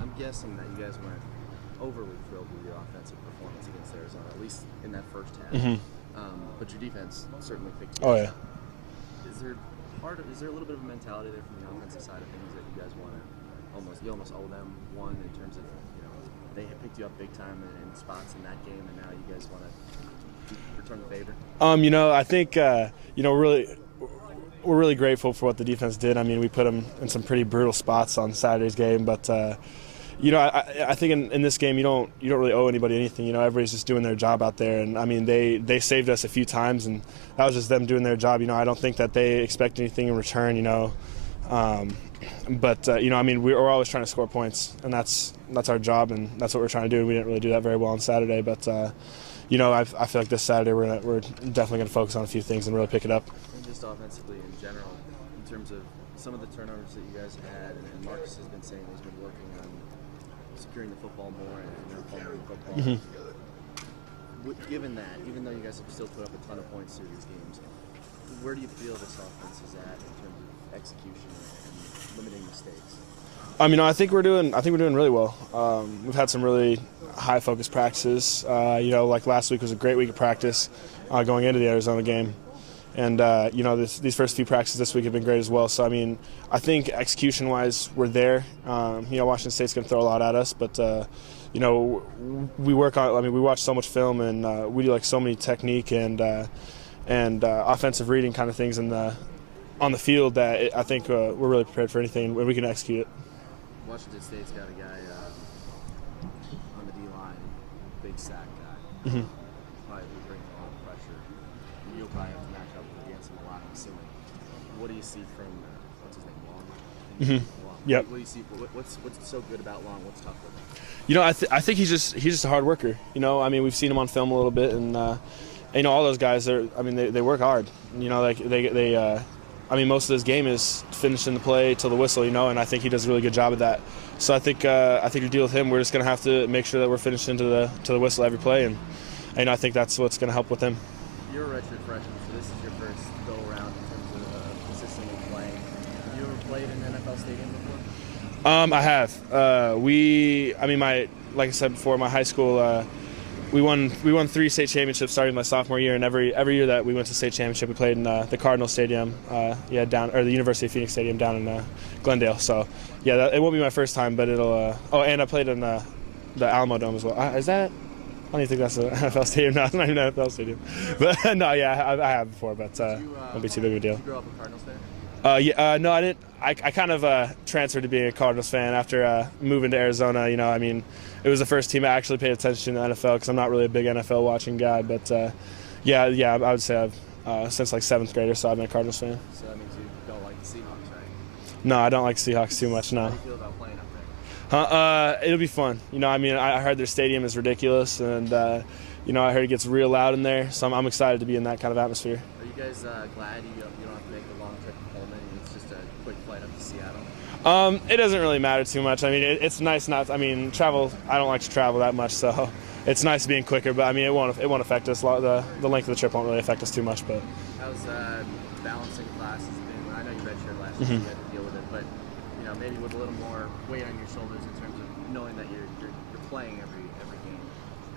I'm guessing that you guys weren't overly thrilled with your offensive performance against Arizona, at least in that first half. Mm-hmm. But your defense certainly picked you Oh, up. yeah. Is there a little bit of a mentality there from the offensive side of things that you guys want to almost owe them one in terms of, they picked you up big time in spots in that game, and now you guys want to return the favor? I think we're really grateful for what the defense did. I mean, we put them in some pretty brutal spots on Saturday's game, but I think in this game you don't really owe anybody anything. Everybody's just doing their job out there, and I mean they saved us a few times, and that was just them doing their job. I don't think that they expect anything in return. We're always trying to score points, and that's our job, and that's what we're trying to do. We didn't really do that very well on Saturday, but I feel like this Saturday we're definitely going to focus on a few things and really pick it up. And just offensively in general, in terms of some of the turnovers that you guys had, and Marcus has been saying he's been working on securing the football more and pulling the football. Mm-hmm. Given that, even though you guys have still put up a ton of points through these games, where do you feel this offense is at in terms of execution and limiting mistakes? I think we're doing really well. We've had some really high focus practices. Like last week was a great week of practice going into the Arizona game, and these first few practices this week have been great as well. So I think execution wise we're there. Washington State's going to throw a lot at us, but we work on. We watch so much film, and we do so many technique and offensive reading kind of things on the field that I think we're really prepared for anything when we can execute it. Washington State's got a guy on the D-line, big sack guy. Mm-hmm. Probably bringing a lot of pressure. You'll probably have to match up against him a lot, I'm assuming. What do you see from, what's his name, Long? Mm-hmm. Long. Yep. What do you see? What's so good about Long? What's tough with him? I think he's just a hard worker. We've seen him on film a little bit, and all those guys, they work hard. Most of this game is finishing the play till the whistle, and I think he does a really good job of that. So I think to deal with him, we're just going to have to make sure that we're finishing to the whistle every play, and I think that's what's going to help with him. You're a redshirt freshman, so this is your first go-around in terms of consistently playing. Have you ever played in an NFL stadium before? I have. Like I said before, my high school. We won 3 state championships starting my sophomore year, and every year that we went to state championship, we played in the Cardinal Stadium, the University of Phoenix Stadium down in Glendale. So, it won't be my first time, but it'll. And I played in the Alamo Dome as well. Is that? I don't even think that's an NFL stadium. No, it's not even an NFL stadium. But no, I have before, but won't be too big of a deal. Did you grow up a Cardinals fan? No, I didn't. I kind of transferred to being a Cardinals fan after moving to Arizona. It was the first team I actually paid attention to the NFL because I'm not really a big NFL watching guy. But I would say I've since 7th grade or so I've been a Cardinals fan. So that means you don't like the Seahawks, right? No, I don't like Seahawks too much. No. How do you feel about playing up there? It'll be fun. I heard their stadium is ridiculous, and I heard it gets real loud in there. So I'm excited to be in that kind of atmosphere. Are you guys glad you don't have to make the long trip to Pullman? It's just a quick flight up to Seattle. It doesn't really matter too much. It's nice not. Travel. I don't like to travel that much, so it's nice being quicker. But it won't affect us. The length of the trip won't really affect us too much. But how's balancing classes been? I know you redshirted last year, so you had to deal with it. But maybe with a little more weight on your shoulders in terms of knowing that you're playing every game.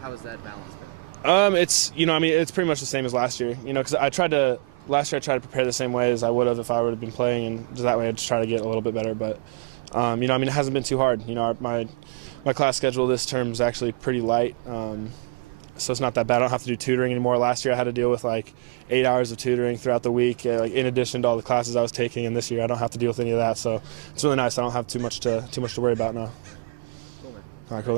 How has that balance been? It's pretty much the same as last year. Because last year I tried to prepare the same way as I would have if I would have been playing, and just that way I just try to get a little bit better. But it hasn't been too hard. My class schedule this term is actually pretty light, so it's not that bad. I don't have to do tutoring anymore. Last year I had to deal with 8 hours of tutoring throughout the week, in addition to all the classes I was taking. And this year I don't have to deal with any of that, so it's really nice. I don't have too much to worry about now. Cool, man. All right, cool.